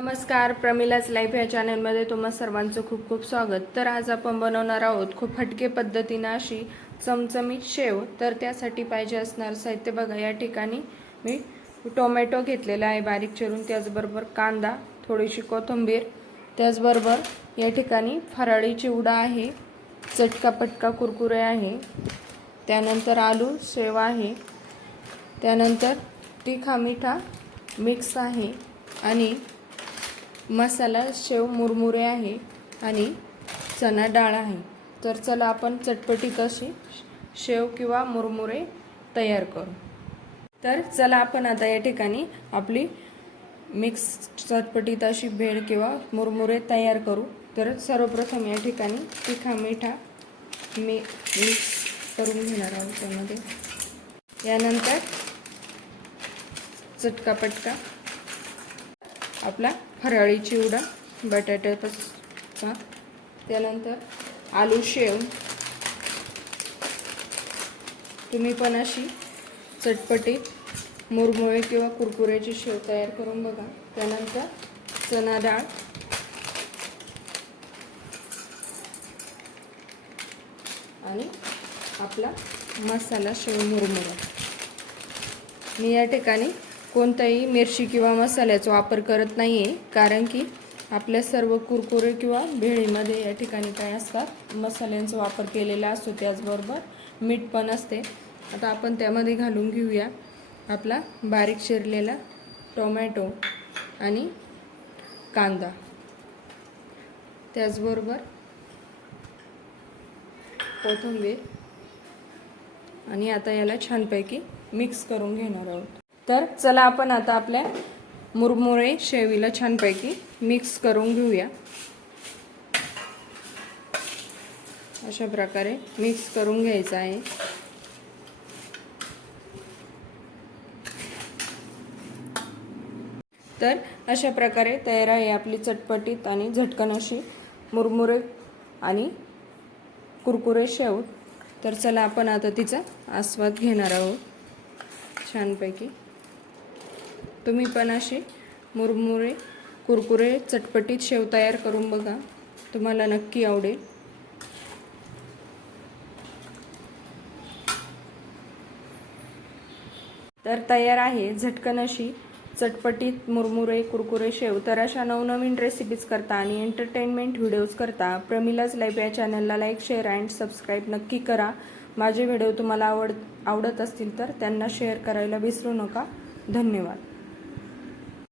नमस्कार प्रमिलाच लाईफ या चॅनलमध्ये तुम्हा सर्वांचं खूप खूप स्वागत. तर आज आपण बनवणार आहोत खूप हटके पद्धतीनं अशी चमचमीत शेव. तर त्यासाठी पाहिजे असणार साहित्य बघा या ठिकाणी मी टोमॅटो घेतलेला आहे बारीक चिरून त्याचबरोबर कांदा थोडीशी कोथिंबीर त्याचबरोबर या ठिकाणी फराळी चिवडा आहे चटका पटका कुरकुरे आहे त्यानंतर आलू शेव आहे त्यानंतर तिखा मिठा मिक्स आहे आणि मसाला शेव मुरमुरे आहे आणि चना डाळ आहे. तर चला आपण चटपटीत अशी शेव किंवा मुरमुरे तयार करू. तर चला आपण आता या ठिकाणी आपली मिक्स चटपटीत अशी भेळ किंवा मुरमुरे तयार करू. तर सर्वप्रथम या ठिकाणी तिखा मिठा मी मिक्स करून घेणार आहोत त्यामध्ये. यानंतर चटका पटका आपला फराळी चिवडा बटाट्याचा त्यानंतर आलू शेव. तुम्ही पण अशी चटपटीत मुरमुळे किंवा कुरकुऱ्याची शेव तयार करून बघा. त्यानंतर चना डाळ. आणि आपला मसाला शेव मुरमुरा. मी या ठिकाणी कोणताही मिरची किंवा मसाल्याचा वापर करत नाही आहे कारण की आपल्या सर्व कुरकुरे किंवा भेळीमध्ये या ठिकाणी काय असतात? मसाल्यांचा वापर केलेला असतो त्याचबरोबर मीठ पण असते. आता आपण त्यामध्ये घालून घेऊया आपला बारीक चिरलेला टोमॅटो आणि कांदा. त्याचबरोबर कोथिंबीर. आणि आता याला छानपैकी मिक्स करून घेणार आहोत. तर चला आपण आता आपल्या मुरमुरे शेवीला छानपैकी मिक्स करून घेऊया. अशा प्रकारे मिक्स करून घ्यायचं आहे. तर अशा प्रकारे तयार आहे आपली चटपटीत आणि झटकन अशी मुरमुरे आणि कुरकुरे शेव तर चला आपण आता तिचा आस्वाद घेणार आहोत. छानपैकी. तुम्ही पण असे मुरमुरे कुरकुरे चटपटीत शेव तयार करून बघा. तुम्हाला नक्की आवडेल. तर तयार आहे झटकन अशी चटपटीत मुरमुरे कुरकुरे शेव. तर अशा नवनवीन रेसिपीज करता आणि एंटरटेनमेंट व्हिडिओज करता प्रमिलाज लाईफ या चॅनलला लाईक शेअर अँड सबस्क्राईब नक्की करा. माझे व्हिडिओ तुम्हाला आवड आवडत असतील तर त्यांना शेअर करायला विसरू नका. धन्यवाद.